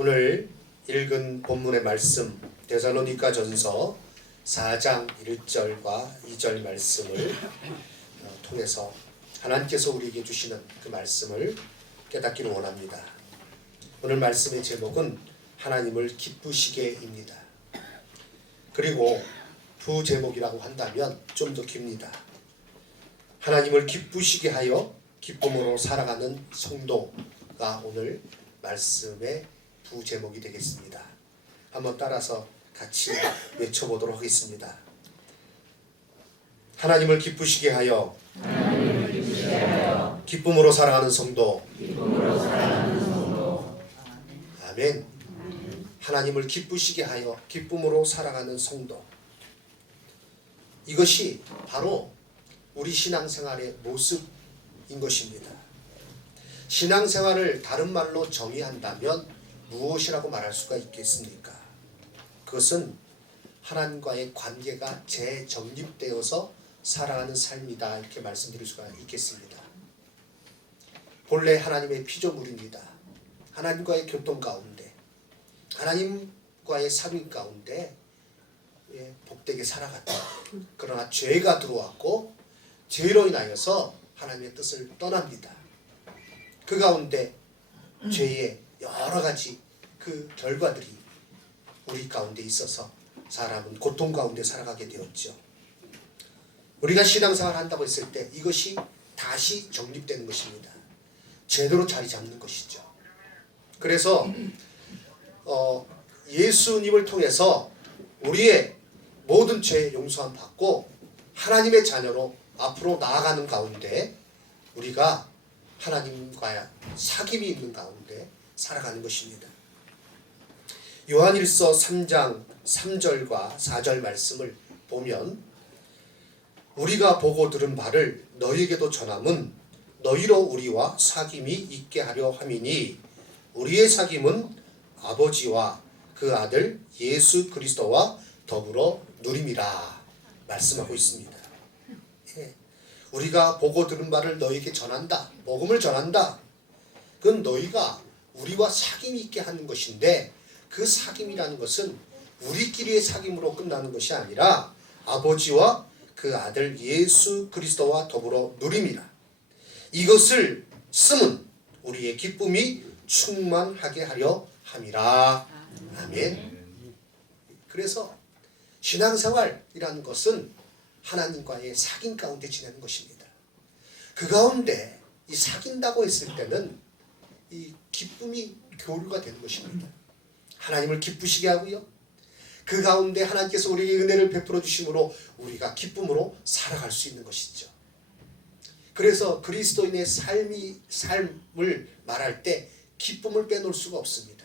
오늘 읽은 본문의 말씀 데살로니가전서 4장 1절과 2절 말씀을 통해서 하나님께서 우리에게 주시는 그 말씀을 깨닫기를 원합니다. 오늘 말씀의 제목은 하나님을 기쁘시게입니다. 그리고 부제목이라고 한다면 좀 더 깁니다. 하나님을 기쁘시게 하여 기쁨으로 살아가는 성도가 오늘 말씀의 부제목이 되겠습니다. 한번 따라서 같이 외쳐보도록 하겠습니다. 하나님을 기쁘시게 하여 기쁨으로 살아가는 성도. 아멘. 하나님을 기쁘시게 하여 기쁨으로 살아가는 성도. 이것이 바로 우리 신앙생활의 모습인 것입니다. 신앙생활을 다른 말로 정의한다면 무엇이라고 말할 수가 있겠습니까? 그것은 하나님과의 관계가 재정립되어서 살아가는 삶이다, 이렇게 말씀드릴 수가 있겠습니다. 본래 하나님의 피조물입니다. 하나님과의 교통 가운데, 하나님과의 삶 가운데 복되게 살아갔다. 그러나 죄가 들어왔고 죄로 인하여서 하나님의 뜻을 떠납니다. 그 가운데 죄의 여러 가지 그 결과들이 우리 가운데 있어서 사람은 고통 가운데 살아가게 되었죠. 우리가 신앙생활을 한다고 했을 때 이것이 다시 정립되는 것입니다. 제대로 자리 잡는 것이죠. 그래서 예수님을 통해서 우리의 모든 죄 용서함 받고 하나님의 자녀로 앞으로 나아가는 가운데 우리가 하나님과의 사귐이 있는 가운데 살아가는 것입니다. 요한일서 3장 3절과 4절 말씀을 보면 우리가 보고 들은 바를 너희에게도 전함은 너희로 우리와 사귐이 있게 하려 함이니 우리의 사귐은 아버지와 그 아들 예수 그리스도와 더불어 누림이라 말씀하고 있습니다. 우리가 보고 들은 바를 너희에게 전한다. 복음을 전한다. 그건 너희가 우리와 사귐이 있게 하는 것인데 그 사귐이라는 것은 우리끼리의 사귐으로 끝나는 것이 아니라 아버지와 그 아들 예수 그리스도와 더불어 누림이라. 이것을 쓰면 우리의 기쁨이 충만하게 하려 함이라. 아멘. 그래서 신앙생활이라는 것은 하나님과의 사귐 가운데 지내는 것입니다. 그 가운데 이 사귄다고 했을 때는 이 기쁨이 교류가 되는 것입니다. 하나님을 기쁘시게 하고요. 그 가운데 하나님께서 우리에게 은혜를 베풀어 주심으로 우리가 기쁨으로 살아갈 수 있는 것이죠. 그래서 그리스도인의 삶을 말할 때 기쁨을 빼놓을 수가 없습니다.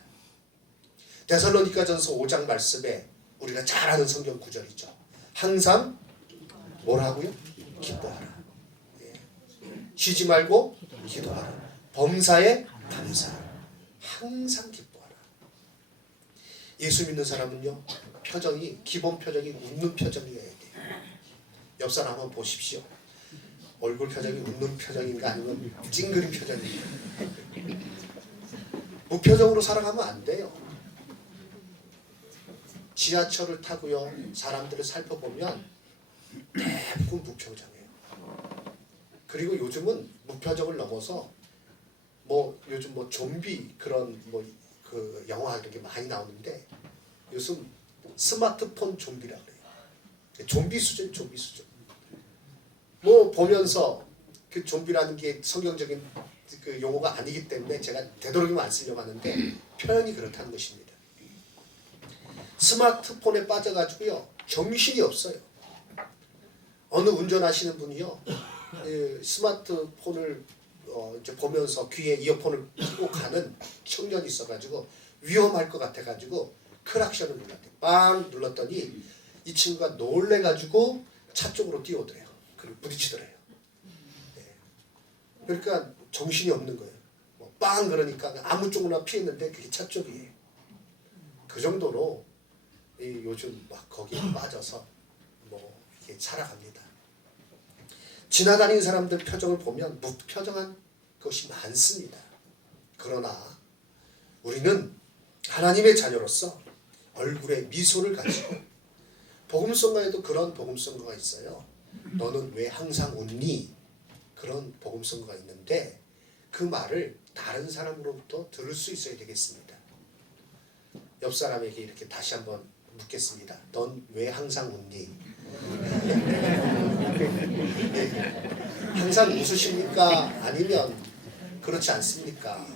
데살로니가전서 5장 말씀에 우리가 잘 아는 성경 구절이죠. 항상 뭐라고요? 기뻐하라. 쉬지 말고 기도하라. 범사에 감사하라. 항상 기뻐하라. 예수 믿는 사람은요, 표정이, 기본 표정이 웃는 표정이어야 돼요. 옆 사람 한번 보십시오. 얼굴 표정이 웃는 표정인가 아니면 찡그린 표정인가. 무표정으로 살아가면 안 돼요. 지하철을 타고요, 사람들을 살펴보면 대부분 무표정이에요. 그리고 요즘은 무표정을 넘어서 요즘 좀비 그런 그 영화 이렇게 많이 나오는데 요즘 스마트폰 좀비라 그래요. 좀비 수준. 보면서 그 좀비라는 게 성경적인 그 용어가 아니기 때문에 제가 되도록이면 안 쓰려고 하는데 표현이 그렇다는 것입니다. 스마트폰에 빠져가지고요, 정신이 없어요. 어느 운전하시는 분이요, 스마트폰을 이제 보면서 귀에 이어폰을 끼고 가는 청년이 있어가지고 위험할 것 같아가지고 크락션을 눌렀대요. 빵 눌렀더니 이 친구가 놀래가지고 차 쪽으로 뛰어오더래요. 그리고 부딪히더래요. 그러니까 정신이 없는 거예요. 빵 그러니까 아무 쪽으로나 피했는데 그게 차 쪽이에요. 그 정도로 요즘 막 거기에 빠져서 이렇게 살아갑니다. 지나다니는 사람들 표정을 보면 무표정한 것이 많습니다. 그러나 우리는 하나님의 자녀로서 얼굴에 미소를 가지고, 복음성가에도 그런 복음성가가 있어요. 너는 왜 항상 웃니? 그런 복음성가가 있는데 그 말을 다른 사람으로부터 들을 수 있어야 되겠습니다. 옆 사람에게 이렇게 다시 한번 묻겠습니다. 넌 왜 항상 웃니? 네. 항상 웃으십니까? 아니면 그렇지 않습니까?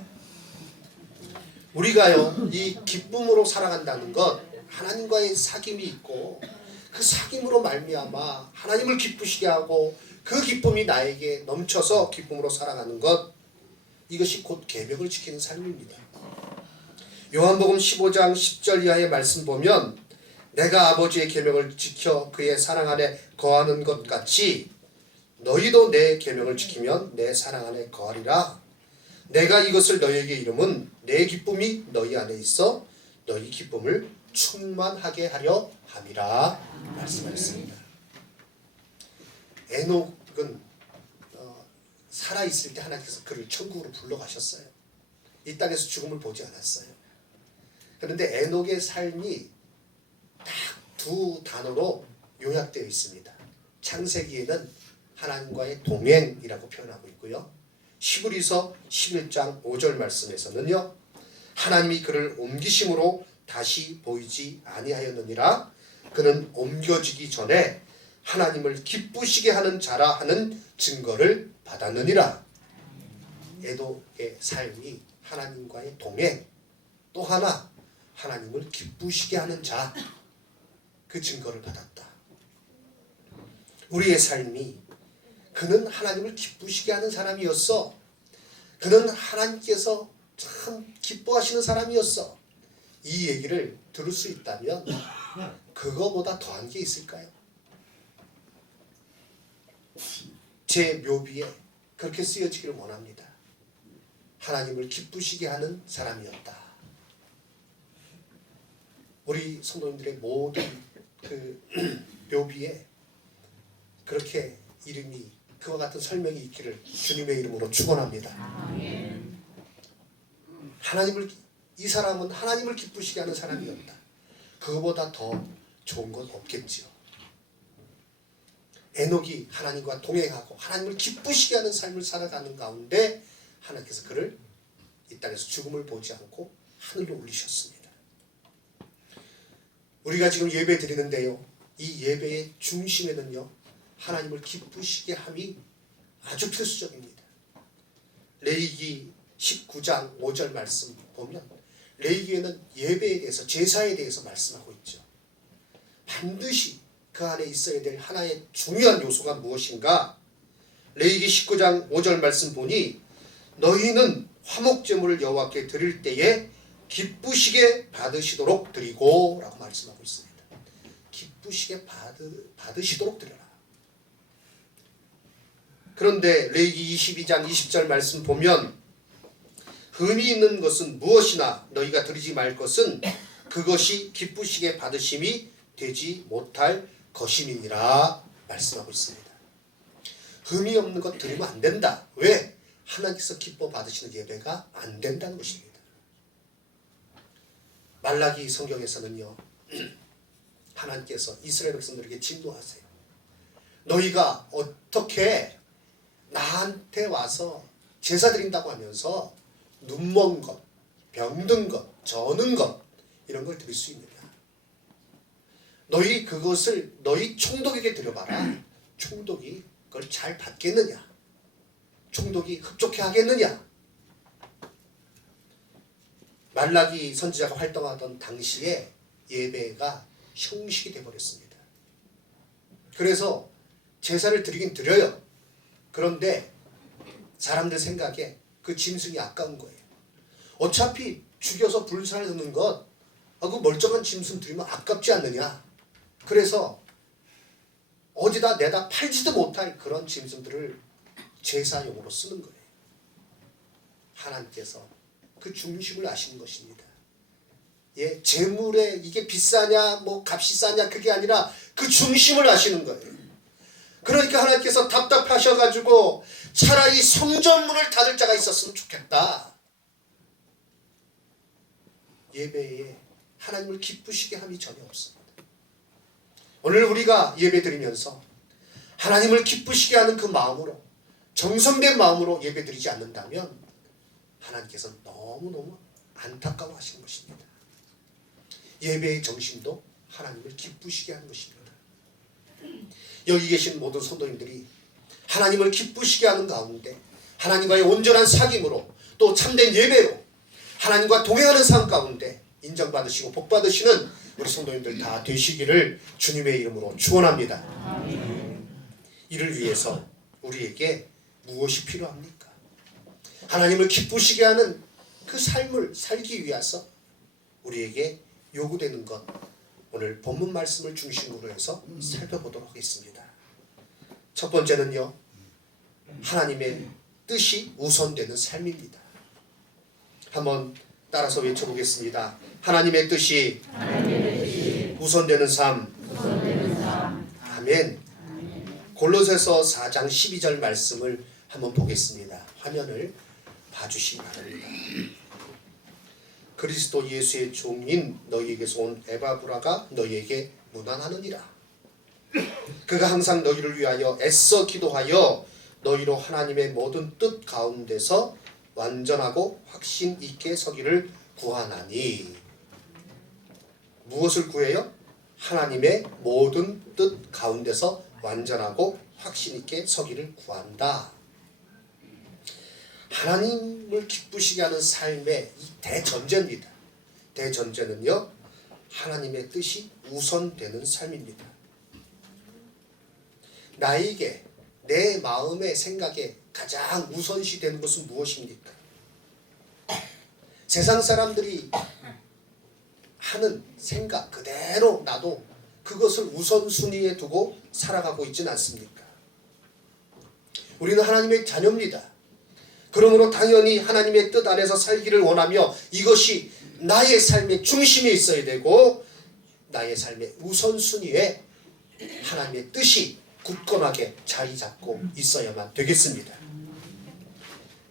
우리가요, 이 기쁨으로 살아간다는 것, 하나님과의 사귐이 있고 그 사귐으로 말미암아 하나님을 기쁘시게 하고 그 기쁨이 나에게 넘쳐서 기쁨으로 살아가는 것, 이것이 곧 계명을 지키는 삶입니다. 요한복음 15장 10절 이하의 말씀 보면 내가 아버지의 계명을 지켜 그의 사랑 안에 거하는 것 같이 너희도 내 계명을 지키면 내 사랑 안에 거하리라. 내가 이것을 너희에게 이름은 내 기쁨이 너희 안에 있어 너희 기쁨을 충만하게 하려 함이라 말씀하셨습니다. 에녹은 살아있을 때 하나님께서 그를 천국으로 불러가셨어요. 이 땅에서 죽음을 보지 않았어요. 그런데 에녹의 삶이 딱 두 단어로 요약되어 있습니다. 창세기에는 하나님과의 동행이라고 표현하고 있고요. 히브리서 11장 5절 말씀에서는요, 하나님이 그를 옮기심으로 다시 보이지 아니하였느니라. 그는 옮겨지기 전에 하나님을 기쁘시게 하는 자라 하는 증거를 받았느니라. 에녹의 삶이 하나님과의 동행, 또 하나 하나님을 기쁘시게 하는 자, 그 증거를 받았다. 우리의 삶이 그는 하나님을 기쁘시게 하는 사람이었어. 그는 하나님께서 참 기뻐하시는 사람이었어. 이 얘기를 들을 수 있다면 그거보다 더한 게 있을까요? 제 묘비에 그렇게 쓰여지기를 원합니다. 하나님을 기쁘시게 하는 사람이었다. 우리 성도님들의 모든 그 묘비에 그렇게 이름이, 그와 같은 설명이 있기를 주님의 이름으로 축원합니다. 이 사람은 하나님을 기쁘시게 하는 사람이었다. 그거보다 더 좋은 건 없겠지요. 에녹이 하나님과 동행하고 하나님을 기쁘시게 하는 삶을 살아가는 가운데 하나님께서 그를 이 땅에서 죽음을 보지 않고 하늘로 올리셨습니다. 우리가 지금 예배 드리는데요, 이 예배의 중심에는요, 하나님을 기쁘시게 함이 아주 필수적입니다. 레위기 19장 5절 말씀 보면 레위기에는 예배에 대해서, 제사에 대해서 말씀하고 있죠. 반드시 그 안에 있어야 될 하나의 중요한 요소가 무엇인가? 레위기 19장 5절 말씀 보니 너희는 화목제물을 여호와께 드릴 때에 기쁘시게 받으시도록 드리고 라고 말씀하고 있습니다. 기쁘시게 받으시도록 드려라. 그런데 레위기 22장 20절 말씀 보면 흠이 있는 것은 무엇이나 너희가 드리지 말 것은 그것이 기쁘시게 받으심이 되지 못할 것임이니라 말씀하고 있습니다. 흠이 없는 것 드리면 안 된다. 왜? 하나님께서 기뻐 받으시는 예배가 안 된다는 것입니다. 말라기 성경에서는요, 하나님께서 이스라엘 백성들에게 진노하세요. 너희가 어떻게 나한테 와서 제사 드린다고 하면서 눈먼 것, 병든 것, 저는 것, 이런 걸 드릴 수 있느냐? 너희 그것을 너희 총독에게 드려봐라. 총독이 그걸 잘 받겠느냐? 총독이 흡족해 하겠느냐? 말라기 선지자가 활동하던 당시에 예배가 형식이 되어버렸습니다. 그래서 제사를 드리긴 드려요. 그런데 사람들 생각에 그 짐승이 아까운 거예요. 어차피 죽여서 불살 넣는 것, 그 멀쩡한 짐승 드리면 아깝지 않느냐. 그래서 어디다 내다 팔지도 못할 그런 짐승들을 제사용으로 쓰는 거예요. 하나님께서 그 중심을 아시는 것입니다. 예, 재물에 이게 비싸냐 뭐 값이 싸냐 그게 아니라 그 중심을 아시는 거예요. 그러니까 하나님께서 답답하셔가지고 차라리 성전문을 닫을 자가 있었으면 좋겠다. 예배에 하나님을 기쁘시게 함이 전혀 없습니다. 오늘 우리가 예배 드리면서 하나님을 기쁘시게 하는 그 마음으로, 정성된 마음으로 예배 드리지 않는다면 하나님께서는 너무너무 안타까워하시는 것입니다. 예배의 정신도 하나님을 기쁘시게 하는 것입니다. 여기 계신 모든 성도님들이 하나님을 기쁘시게 하는 가운데 하나님과의 온전한 사귐으로 또 참된 예배로 하나님과 동행하는 삶 가운데 인정받으시고 복받으시는 우리 성도님들 다 되시기를 주님의 이름으로 축원합니다. 이를 위해서 우리에게 무엇이 필요합니까? 하나님을 기쁘시게 하는 그 삶을 살기 위해서 우리에게 요구되는 것, 오늘 본문 말씀을 중심으로 해서 살펴보도록 하겠습니다. 첫 번째는요, 하나님의 뜻이 우선되는 삶입니다. 한번 따라서 외쳐보겠습니다. 하나님의 뜻이 우선되는 삶. 아멘. 골로새서 4장 12절 말씀을 한번 보겠습니다. 화면을 봐주시기 바랍니다. 그리스도 예수의 종인 너희에게서 온 에바브라가 너희에게 문안하느니라. 그가 항상 너희를 위하여 애써 기도하여 너희로 하나님의 모든 뜻 가운데서 완전하고 확신 있게 서기를 구하나니. 무엇을 구해요? 하나님의 모든 뜻 가운데서 완전하고 확신 있게 서기를 구한다. 하나님을 기쁘시게 하는 삶의 이 대전제입니다. 대전제는요, 하나님의 뜻이 우선되는 삶입니다. 나에게, 내 마음의 생각에 가장 우선시 되는 것은 무엇입니까? 세상 사람들이 하는 생각 그대로 나도 그것을 우선순위에 두고 살아가고 있지는 않습니까? 우리는 하나님의 자녀입니다. 그러므로 당연히 하나님의 뜻 안에서 살기를 원하며 이것이 나의 삶의 중심에 있어야 되고 나의 삶의 우선순위에 하나님의 뜻이 굳건하게 자리 잡고 있어야만 되겠습니다.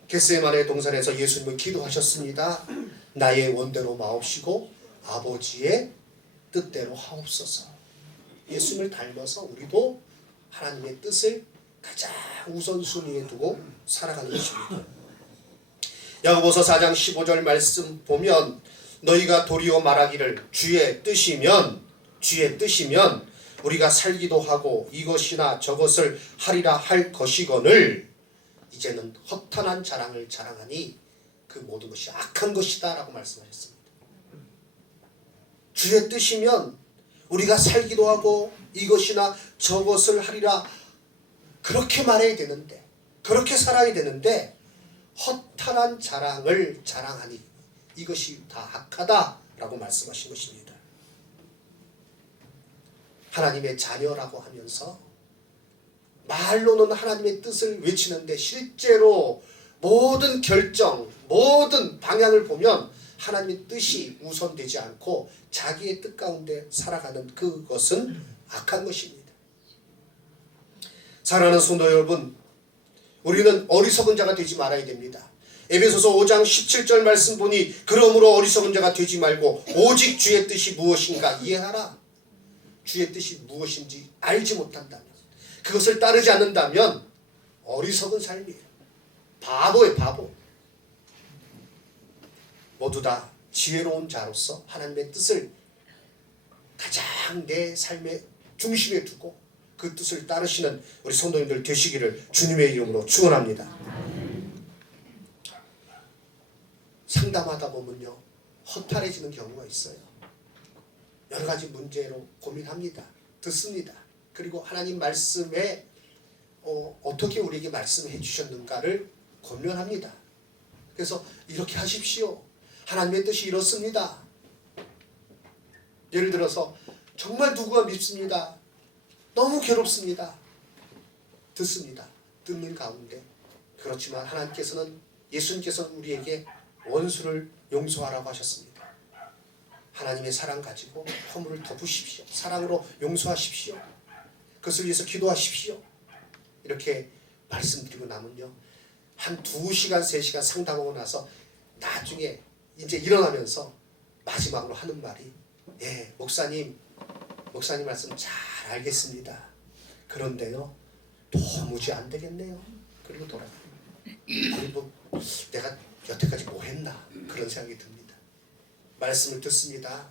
겟세마네 동산에서 예수님은 기도하셨습니다. 나의 원대로 마옵시고 아버지의 뜻대로 하옵소서. 예수님을 닮아서 우리도 하나님의 뜻을 가장 우선순위에 두고 살아가는 것입니다. 야고보서 4장 15절 말씀 보면 너희가 도리어 말하기를 주의 뜻이면 우리가 살기도 하고 이것이나 저것을 하리라 할 것이거늘 이제는 허탄한 자랑을 자랑하니 그 모든 것이 악한 것이다 라고 말씀하셨습니다. 주의 뜻이면 우리가 살기도 하고 이것이나 저것을 하리라 그렇게 말해야 되는데, 그렇게 살아야 되는데 허탄한 자랑을 자랑하니 이것이 다 악하다라고 말씀하신 것입니다. 하나님의 자녀라고 하면서 말로는 하나님의 뜻을 외치는데 실제로 모든 결정, 모든 방향을 보면 하나님의 뜻이 우선되지 않고 자기의 뜻 가운데 살아가는 그것은 악한 것입니다. 사랑하는 성도 여러분, 우리는 어리석은 자가 되지 말아야 됩니다. 에베소서 5장 17절 말씀 보니 그러므로 어리석은 자가 되지 말고 오직 주의 뜻이 무엇인가 이해하라. 주의 뜻이 무엇인지 알지 못한다면, 그것을 따르지 않는다면 어리석은 삶이에요. 바보예요, 바보. 모두 다 지혜로운 자로서 하나님의 뜻을 가장 내 삶의 중심에 두고 그 뜻을 따르시는 우리 성도님들 되시기를 주님의 이름으로 축원합니다. 상담하다 보면요, 허탈해지는 경우가 있어요. 여러 가지 문제로 고민합니다. 듣습니다. 그리고 하나님 말씀에 어떻게 우리에게 말씀해 주셨는가를 권면합니다. 그래서 이렇게 하십시오. 하나님의 뜻이 이렇습니다. 예를 들어서 정말 누구가 밉습니다. 너무 괴롭습니다. 듣습니다. 듣는 가운데 그렇지만 하나님께서는, 예수님께서는 우리에게 원수를 용서하라고 하셨습니다. 하나님의 사랑 가지고 허물을 덮으십시오. 사랑으로 용서하십시오. 그것을 위해서 기도하십시오. 이렇게 말씀드리고 나면요, 한 2시간 3시간 상담하고 나서 나중에 이제 일어나면서 마지막으로 하는 말이 예, 목사님 말씀 잘 알겠습니다. 그런데요 도무지 안 되겠네요. 그리고 돌아갑니다. 그리고 내가 여태까지 뭐 했나 그런 생각이 듭니다. 말씀을 듣습니다.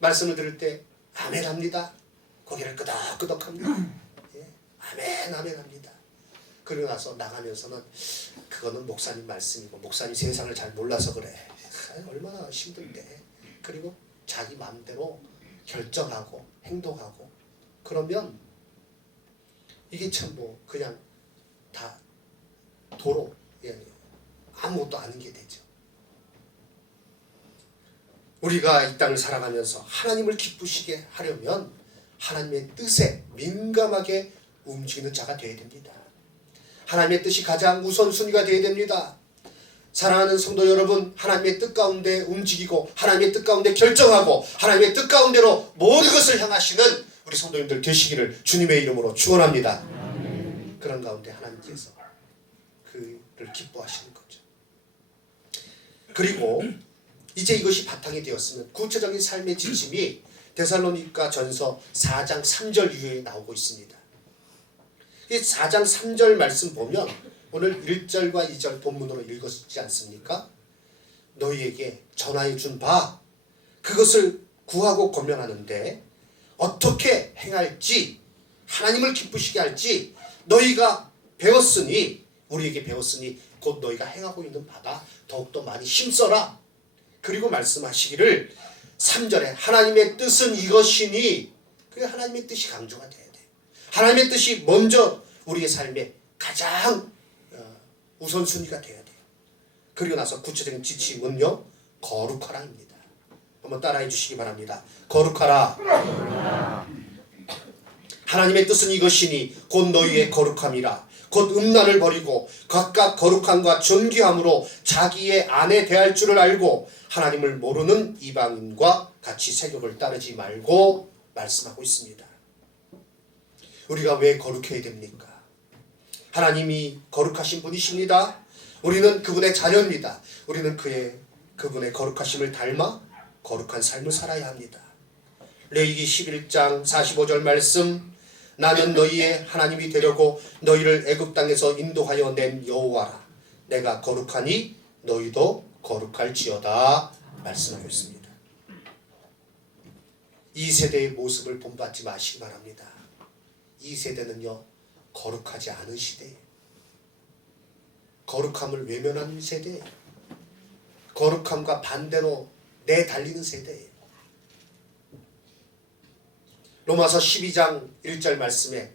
말씀을 들을 때 아멘 합니다. 고개를 끄덕끄덕 합니다. 예, 아멘 합니다. 그러고 나서 나가면서는 그거는 목사님 말씀이고 목사님 세상을 잘 몰라서 그래. 얼마나 힘든데. 그리고 자기 마음대로 결정하고 행동하고 그러면 이게 참 뭐 그냥 다 도로 예, 아무것도 아닌 게 되죠. 우리가 이 땅을 살아가면서 하나님을 기쁘시게 하려면 하나님의 뜻에 민감하게 움직이는 자가 되어야 됩니다. 하나님의 뜻이 가장 우선순위가 되어야 됩니다. 사랑하는 성도 여러분, 하나님의 뜻 가운데 움직이고 하나님의 뜻 가운데 결정하고 하나님의 뜻 가운데로 모든 것을 향하시는 우리 성도님들 되시기를 주님의 이름으로 축원합니다. 그런 가운데 하나님께서 그를 기뻐하시는 거죠. 그리고 이제 이것이 바탕이 되었으면 구체적인 삶의 지침이 데살로니가 전서 4장 3절 이후에 나오고 있습니다. 이 4장 3절 말씀 보면 오늘 1절과 2절 본문으로 읽었지 않습니까? 너희에게 전하여 준 바 그것을 구하고 권면하는데 어떻게 행할지 하나님을 기쁘시게 할지 너희가 배웠으니 우리에게 배웠으니 곧 너희가 행하고 있는 바다 더욱더 많이 힘써라. 그리고 말씀하시기를 3절에 하나님의 뜻은 이것이니 그게 하나님의 뜻이 강조가 돼야 돼요. 하나님의 뜻이 먼저 우리의 삶에 가장 우선순위가 돼야 돼요. 그리고 나서 구체적인 지침은요 거룩하라입니다. 한번 따라해 주시기 바랍니다. 거룩하라. 하나님의 뜻은 이것이니 곧 너희의 거룩함이라. 곧 음란을 버리고 각각 거룩함과 존귀함으로 자기의 아내 대할 줄을 알고 하나님을 모르는 이방인과 같이 세욕을 따르지 말고 말씀하고 있습니다. 우리가 왜 거룩해야 됩니까? 하나님이 거룩하신 분이십니다. 우리는 그분의 자녀입니다. 우리는 그분의 거룩하심을 닮아 거룩한 삶을 살아야 합니다. 레위기 11장 45절 말씀 나는 너희의 하나님이 되려고 너희를 애굽 땅에서 인도하여 낸 여호와라. 내가 거룩하니 너희도 거룩할지어다 말씀하고 있습니다. 이 세대의 모습을 본받지 마시기 바랍니다. 이 세대는요 거룩하지 않은 시대예요. 거룩함을 외면하는 세대예요. 거룩함과 반대로 내달리는 세대예요. 로마서 12장 1절 말씀에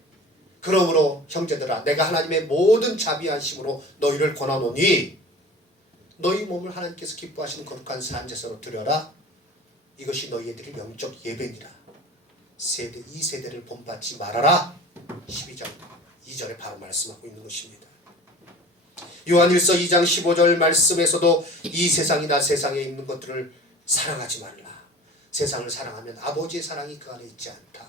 그러므로 형제들아 내가 하나님의 모든 자비하심으로 너희를 권하노니 너희 몸을 하나님께서 기뻐하시는 거룩한 산제사로 드려라. 이것이 너희들이 명적 예배니라. 이 세대를 본받지 말아라. 12장 2절에 바로 말씀하고 있는 것입니다. 요한일서 2장 15절 말씀에서도 이 세상이나 세상에 있는 것들을 사랑하지 말라. 세상을 사랑하면 아버지의 사랑이 그 안에 있지 않다.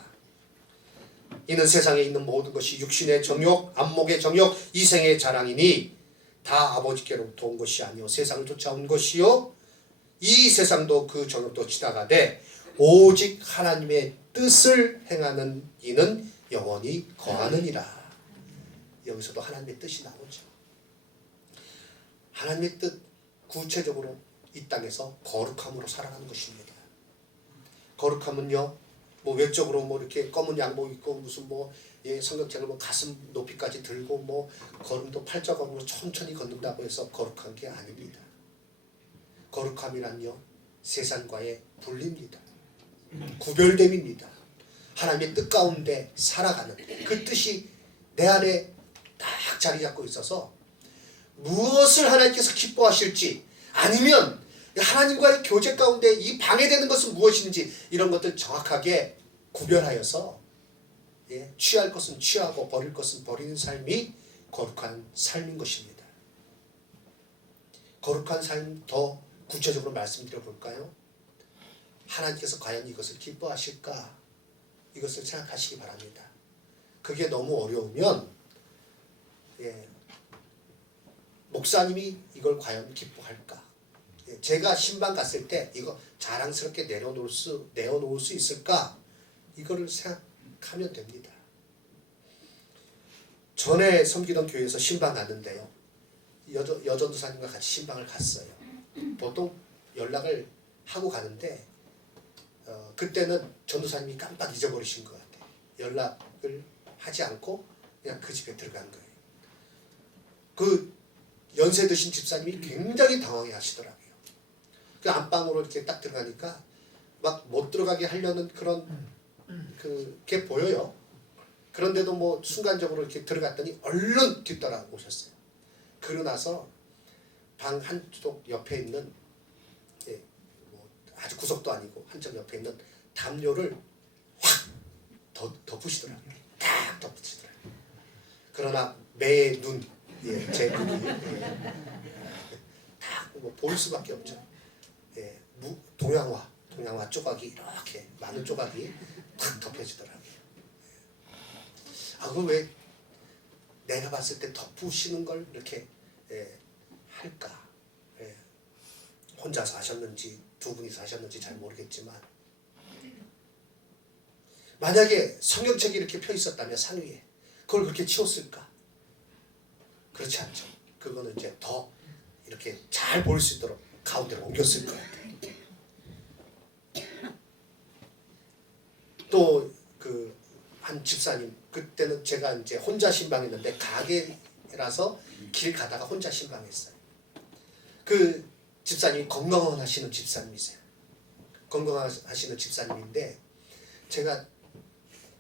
이는 세상에 있는 모든 것이 육신의 정욕, 안목의 정욕, 이생의 자랑이니 다 아버지께로부터 온 것이 아니요 세상을 쫓아온 것이요 이 세상도 그 정욕도 지나가되 오직 하나님의 뜻을 행하는 이는 영원히 거하느니라. 여기서도 하나님의 뜻이 나오죠. 하나님의 뜻 구체적으로 이 땅에서 거룩함으로 살아가는 것입니다. 거룩함은요 뭐 외적으로 뭐 이렇게 검은 양복 입고 무슨 뭐 성경책을 뭐 가슴 높이까지 들고 뭐 걸음도 팔자걸음으로 천천히 걷는다고 해서 거룩한 게 아닙니다. 거룩함이란요 세상과의 분리입니다. 구별됨입니다. 하나님의 뜻 가운데 살아가는 그 뜻이 내 안에 딱 자리 잡고 있어서 무엇을 하나님께서 기뻐하실지 아니면 하나님과의 교제 가운데 이 방해되는 것은 무엇인지 이런 것들 정확하게 구별하여서 취할 것은 취하고 버릴 것은 버리는 삶이 거룩한 삶인 것입니다. 거룩한 삶 더 구체적으로 말씀드려 볼까요? 하나님께서 과연 이것을 기뻐하실까? 이것을 생각하시기 바랍니다. 그게 너무 어려우면 목사님이 이걸 과연 기뻐할까? 제가 신방 갔을 때 이거 자랑스럽게 내어놓을 수 있을까? 이거를 생각하면 됩니다. 전에 섬기던 교회에서 신방 갔는데요. 여전도사님과 같이 신방을 갔어요. 보통 연락을 하고 가는데 그때는 전도사님이 깜빡 잊어버리신 것 같아요. 연락을 하지 않고 그냥 그 집에 들어간 거예요. 그 연세 드신 집사님이 굉장히 당황해 하시더라고요. 그 안방으로 이렇게 딱 들어가니까 막 못 들어가게 하려는 그런 그게 보여요. 그런데도 뭐 순간적으로 이렇게 들어갔더니 얼른 뒤돌아오셨어요. 그러고 나서 방 한쪽 옆에 있는 뭐 아주 구석도 아니고 한쪽 옆에 있는 담요를 확 덮으시더라고요. 딱 덮으시더라고요. 그러나 매의 눈, 제 눈이 딱 뭐 보일 수밖에 없죠. 동양화 조각이 이렇게 많은 조각이 탁 덮여지더라고요. 그걸 왜 내가 봤을 때 덮으시는 걸 이렇게 할까? 혼자 사셨는지 두 분이 사셨는지 잘 모르겠지만 만약에 성경책이 이렇게 펴 있었다면 상 위에 그걸 그렇게 치웠을까? 그렇지 않죠. 그거는 이제 더 이렇게 잘 보일 수 있도록 가운데로 옮겼을 거예요. 또 그 한 집사님, 그때는 제가 이제 혼자 신방했는데 가게라서 길 가다가 혼자 신방했어요. 그 집사님이 건강하시는 집사님이세요. 건강하시는 집사님인데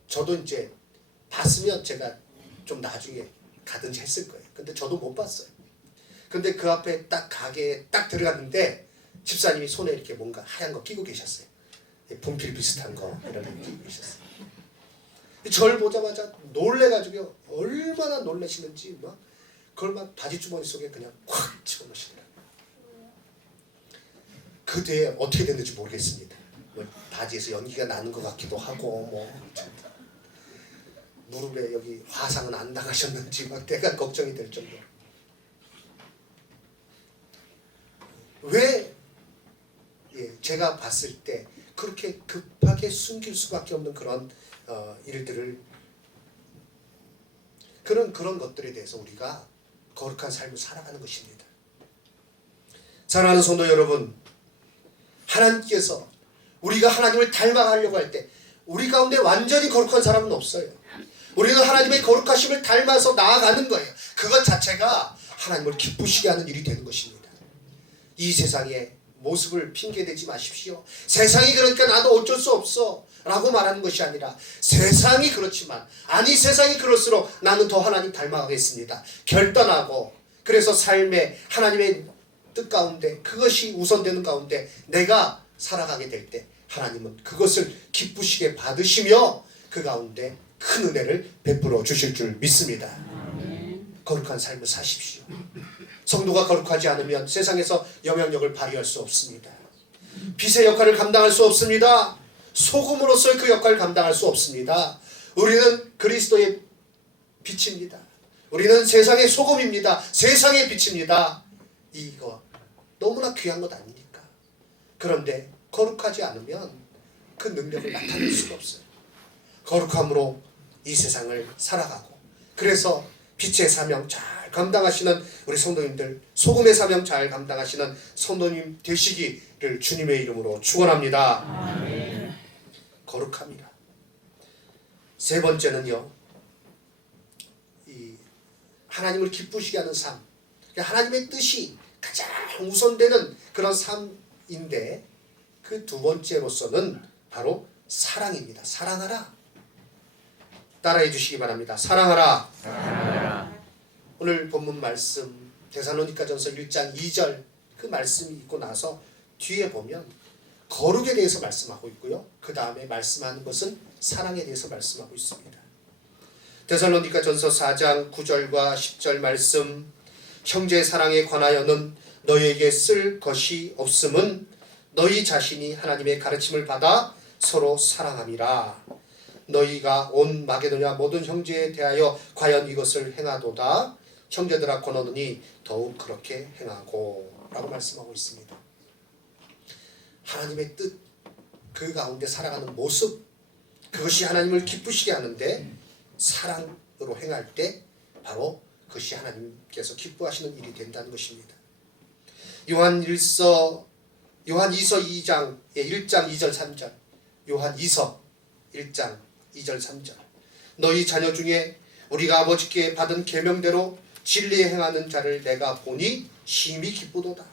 저도 이제 봤으면 제가 좀 나중에 가든지 했을 거예요. 근데 저도 못 봤어요. 근데 그 앞에 딱 가게에 딱 들어갔는데 집사님이 손에 이렇게 뭔가 하얀 거 끼고 계셨어요. 분필 비슷한 거 이런 거 끼고 계셨어요. 저를 보자마자 놀래가지고 얼마나 놀라시는지 막 그걸 막 바지 주머니 속에 그냥 확 집어넣으시더라고요. 그 뒤에 어떻게 됐는지 모르겠습니다. 뭐 바지에서 연기가 나는 것 같기도 하고 뭐 무릎에 여기 화상은 안 당하셨는지 막 내가 걱정이 될 정도로. 왜 제가 봤을 때 그렇게 급하게 숨길 수밖에 없는 그런 일들을 그런 것들에 대해서 우리가 거룩한 삶을 살아가는 것입니다. 사랑하는 성도 여러분, 하나님께서 우리가 하나님을 닮아가려고 할 때 우리 가운데 완전히 거룩한 사람은 없어요. 우리는 하나님의 거룩하심을 닮아서 나아가는 거예요. 그것 자체가 하나님을 기쁘시게 하는 일이 되는 것입니다. 이 세상의 모습을 핑계대지 마십시오. 세상이 그러니까 나도 어쩔 수 없어 라고 말하는 것이 아니라 세상이 그렇지만 세상이 그럴수록 나는 더 하나님 닮아가겠습니다. 결단하고 그래서 삶에 하나님의 뜻 가운데 그것이 우선되는 가운데 내가 살아가게 될 때 하나님은 그것을 기쁘시게 받으시며 그 가운데 큰 은혜를 베풀어 주실 줄 믿습니다. 거룩한 삶을 사십시오. 성도가 거룩하지 않으면 세상에서 영향력을 발휘할 수 없습니다. 빛의 역할을 감당할 수 없습니다. 소금으로서의 그 역할을 감당할 수 없습니다. 우리는 그리스도의 빛입니다. 우리는 세상의 소금입니다. 세상의 빛입니다. 이거 너무나 귀한 것 아닙니까? 그런데 거룩하지 않으면 그 능력을 나타낼 수가 없어요. 거룩함으로 이 세상을 살아가고 그래서 빛의 사명 잘 감당하시는 우리 성도님들, 소금의 사명 잘 감당하시는 성도님 되시기를 주님의 이름으로 축원합니다. 아멘. 거룩함이라. 세 번째는요, 이 하나님을 기쁘시게 하는 삶, 하나님의 뜻이 가장 우선되는 그런 삶인데 그 두 번째로서는 바로 사랑입니다. 사랑하라. 따라해 주시기 바랍니다. 사랑하라. 사랑하라. 오늘 본문 말씀 데살로니가전서 1장 2절 그 말씀이 있고 나서 뒤에 보면 거룩에 대해서 말씀하고 있고요. 그 다음에 말씀하는 것은 사랑에 대해서 말씀하고 있습니다. 데살로니가전서 4장 9절과 10절 말씀, 형제 사랑에 관하여는 너희에게 쓸 것이 없음은 너희 자신이 하나님의 가르침을 받아 서로 사랑함이라. 너희가 온 마게도냐 모든 형제에 대하여 과연 이것을 행하도다. 형제들아 권하노니 더욱 그렇게 행하고 라고 말씀하고 있습니다. 하나님의 뜻 그 가운데 살아가는 모습, 그것이 하나님을 기쁘시게 하는데 사랑으로 행할 때 바로 그것이 하나님께서 기뻐하시는 일이 된다는 것입니다. 요한 2서 2장 1장 2절 3절 요한 2서 1장 2절 3절 너희 자녀 중에 우리가 아버지께 받은 계명대로 진리에 행하는 자를 내가 보니 심히 기쁘도다.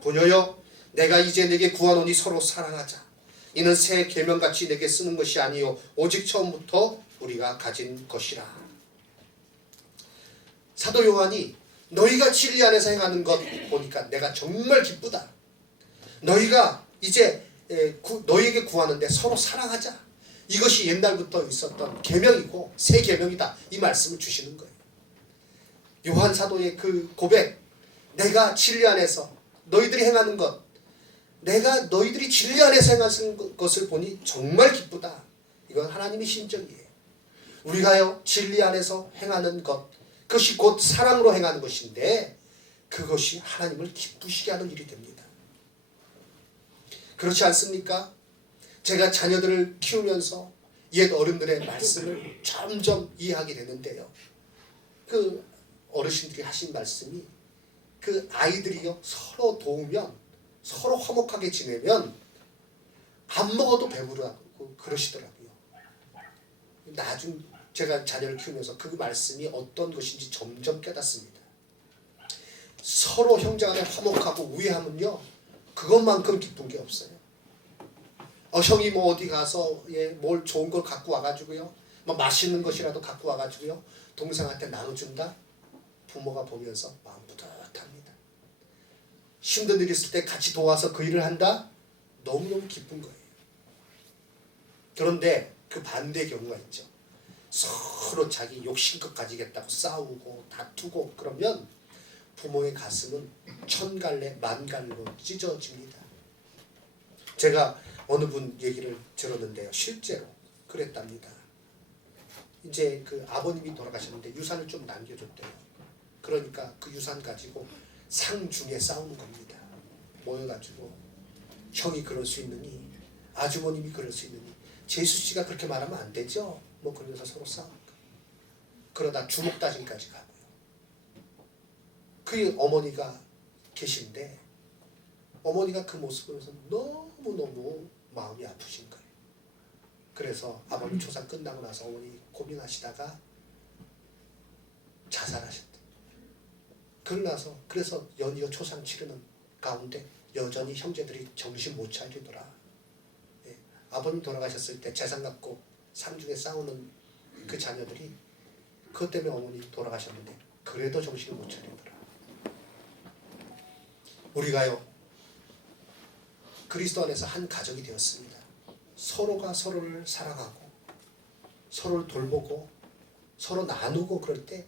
보녀여 내가 이제 내게 구하노니 서로 사랑하자. 이는 새 계명같이 내게 쓰는 것이 아니요 오직 처음부터 우리가 가진 것이라. 사도 요한이 너희가 진리 안에서 행하는 것 보니까 내가 정말 기쁘다. 너희가 이제 너희에게 구하는데 서로 사랑하자. 이것이 옛날부터 있었던 계명이고 새 계명이다. 이 말씀을 주시는 거예요. 요한 사도의 그 고백, 내가 진리 안에서 너희들이 행하는 것, 내가 너희들이 진리 안에서 행하는 것을 보니 정말 기쁘다. 이건 하나님의 심정이에요. 우리가요 진리 안에서 행하는 것, 그것이 곧 사랑으로 행하는 것인데 그것이 하나님을 기쁘시게 하는 일이 됩니다. 그렇지 않습니까? 제가 자녀들을 키우면서 옛 어른들의 말씀을 점점 이해하게 되는데요. 그 어르신들이 하신 말씀이 그 아이들이요 서로 도우면 서로 화목하게 지내면 안 먹어도 배부르고 그러시더라고요. 나중 제가 자녀를 키우면서 그 말씀이 어떤 것인지 점점 깨닫습니다. 서로 형제간에 화목하고 우애하면요 그것만큼 기쁜 게 없어요. 형이 뭐 어디 가서 뭘 좋은 걸 갖고 와가지고요 뭐 맛있는 것이라도 갖고 와가지고요 동생한테 나눠준다. 부모가 보면서 마음 뿌듯합니다. 힘든 일 있을 때 같이 도와서 그 일을 한다? 너무너무 기쁜 거예요. 그런데 그 반대의 경우가 있죠. 서로 자기 욕심껏 가지겠다고 싸우고 다투고 그러면 부모의 가슴은 천갈래 만갈로 찢어집니다. 제가 어느 분 얘기를 들었는데요. 실제로 그랬답니다. 이제 그 아버님이 돌아가셨는데 유산을 좀 남겨줬대요. 그러니까 그 유산 가지고 상중에 싸우는 겁니다. 모여가지고 형이 그럴 수 있느니 아주머님이 그럴 수 있느니 재수씨가 그렇게 말하면 안 되죠. 뭐 그러면서 서로 싸우고 그러다 주먹다짐까지 가고요. 그 어머니가 계신데 어머니가 그 모습을 보면서 너무너무 마음이 아프신 거예요. 그래서 아버님 초상 끝나고 나서 어머니 고민하시다가 자살하셨대요. 그래서 연이어 초상 치르는 가운데 여전히 형제들이 정신 못 차리더라. 아버님 돌아가셨을 때 재산 갖고 상중에 싸우는 그 자녀들이 그것 때문에 어머니 돌아가셨는데 그래도 정신을 못 차리더라. 우리가요 그리스도 안에서 한 가족이 되었습니다. 서로가 서로를 사랑하고 서로를 돌보고 서로 나누고 그럴 때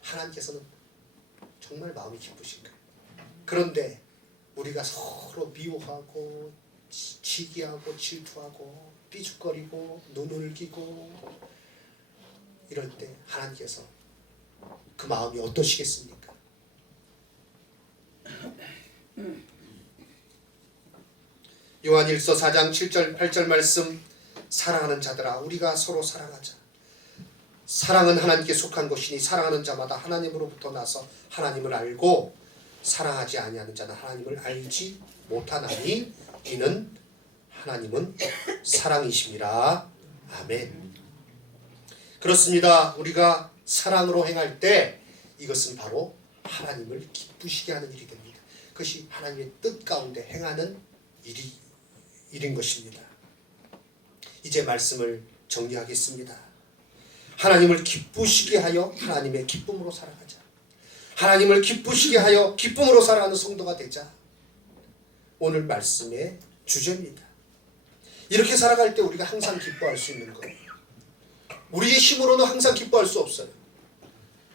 하나님께서는 정말 마음이 기쁘신 거예요. 그런데 우리가 서로 미워하고 시기하고 질투하고 삐죽거리고 눈을 기고 이럴 때 하나님께서 그 마음이 어떠시겠습니까? 요한일서 4장 7절 8절 말씀, 사랑하는 자들아 우리가 서로 사랑하자. 사랑은 하나님께 속한 것이니 사랑하는 자마다 하나님으로부터 나서 하나님을 알고 사랑하지 아니하는 자는 하나님을 알지 못하나니 이는 하나님은 사랑이심이라. 아멘. 그렇습니다. 우리가 사랑으로 행할 때 이것은 바로 하나님을 기쁘시게 하는 일이 됩니다. 그것이 하나님의 뜻 가운데 행하는 일인 것입니다. 이제 말씀을 정리하겠습니다. 하나님을 기쁘시게 하여 하나님의 기쁨으로 살아가자. 하나님을 기쁘시게 하여 기쁨으로 살아가는 성도가 되자. 오늘 말씀의 주제입니다. 이렇게 살아갈 때 우리가 항상 기뻐할 수 있는 거예요. 우리의 힘으로는 항상 기뻐할 수 없어요.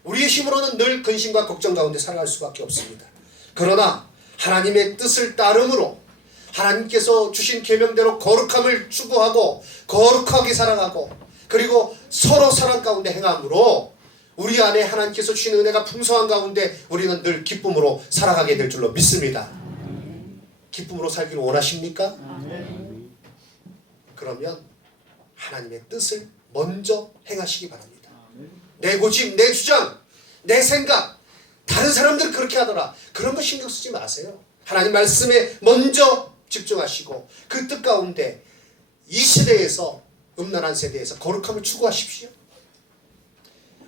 우리의 힘으로는 늘 근심과 걱정 가운데 살아갈 수밖에 없습니다. 그러나 하나님의 뜻을 따름으로 하나님께서 주신 계명대로 거룩함을 추구하고 거룩하게 살아가고 그리고 서로 사랑 가운데 행함으로 우리 안에 하나님께서 주신 은혜가 풍성한 가운데 우리는 늘 기쁨으로 살아가게 될 줄로 믿습니다. 기쁨으로 살기를 원하십니까? 그러면 하나님의 뜻을 먼저 행하시기 바랍니다. 내 고집, 내 주장, 내 생각, 다른 사람들 그렇게 하더라, 그런 거 신경 쓰지 마세요. 하나님 말씀에 먼저 집중하시고 그 뜻 가운데 이 세대에서, 음란한 세대에서 거룩함을 추구하십시오.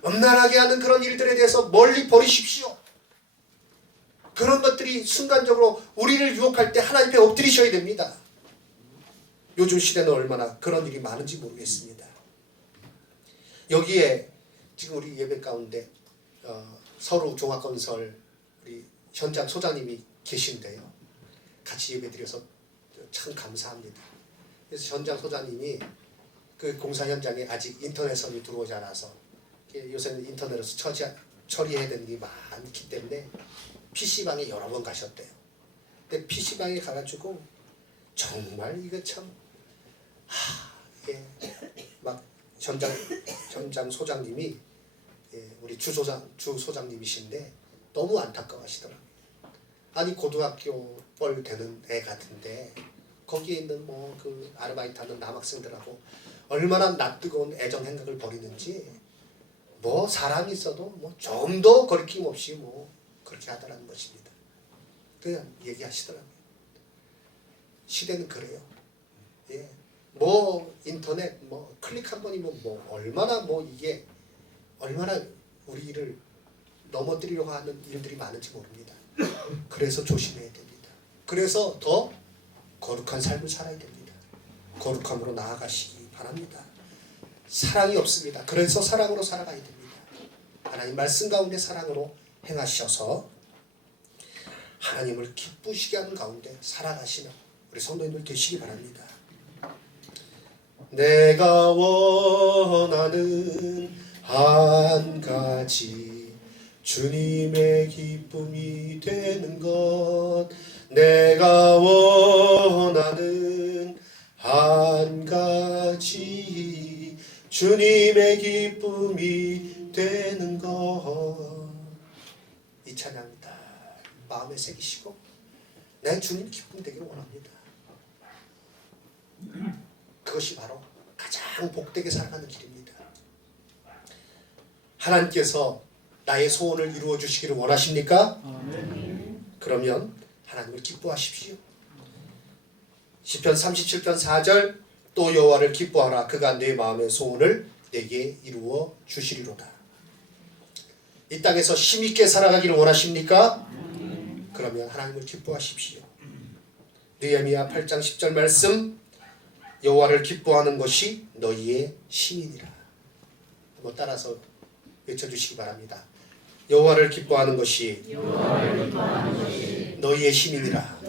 음란하게 하는 그런 일들에 대해서 멀리 버리십시오. 그런 것들이 순간적으로 우리를 유혹할 때 하나님 앞에 엎드리셔야 됩니다. 요즘 시대는 얼마나 그런 일이 많은지 모르겠습니다. 여기에 지금 우리 예배 가운데 서로 종합건설 우리 현장 소장님이 계신데요. 같이 예배 드려서 참 감사합니다. 그래서 현장 소장님이 그 공사 현장에 아직 인터넷선이 들어오지 않아서 요새는 인터넷으로 처리해야 되는 게 많기 때문에 PC방에 여러 번 가셨대요. 근데 PC방에 가가지고 정말 이거 참 막 현장 소장님이 우리 주 소장님이신데 너무 안타까워하시더라고요. 아니 고등학교 뻘 되는 애 같은데 거기에 있는 뭐 그 아르바이트하는 남학생들하고 얼마나 낯뜨거운 애정 행각을 벌이는지 뭐 사람이 있어도 뭐 좀 더 거리낌 없이 뭐 그렇게 하더라는 것입니다. 그냥 얘기하시더라고요. 시대는 그래요. 예. 뭐 인터넷 뭐 클릭 한 번이면 뭐 얼마나 뭐 이게 얼마나 우리를 넘어뜨리려고 하는 일들이 많은지 모릅니다. 그래서 조심해야 됩니다. 그래서 더 거룩한 삶을 살아야 됩니다. 거룩함으로 나아가시기 바랍니다. 사랑이 없습니다. 그래서 사랑으로 살아가야 됩니다. 하나님 말씀 가운데 사랑으로 행하셔서 하나님을 기쁘시게 하는 가운데 살아가시는 우리 성도님들 되시기 바랍니다. 내가 원하는 한 가지 주님의 기쁨이 되는 것, 내가 원하는 한 가지 주님의 기쁨이 되는 것. 이 찬양 다 마음에 새기시고 내 주님 기쁨 되기를 원합니다. 그것이 바로 가장 복되게 살아가는 길입니다. 하나님께서 나의 소원을 이루어 주시기를 원하십니까? 그러면 하나님을 기뻐하십시오. 시편 37편 4절 또 여호와를 기뻐하라 그가 내 마음의 소원을 내게 이루어 주시리로다. 이 땅에서 힘있게 살아가기를 원하십니까? 그러면 하나님을 기뻐하십시오. 느헤미야 8장 10절 말씀 여호와를 기뻐하는 것이 너희의 힘이니라. 한번 따라서 외쳐주시기 바랍니다. 여호와를 기뻐하는 것이 너희의 힘이니라.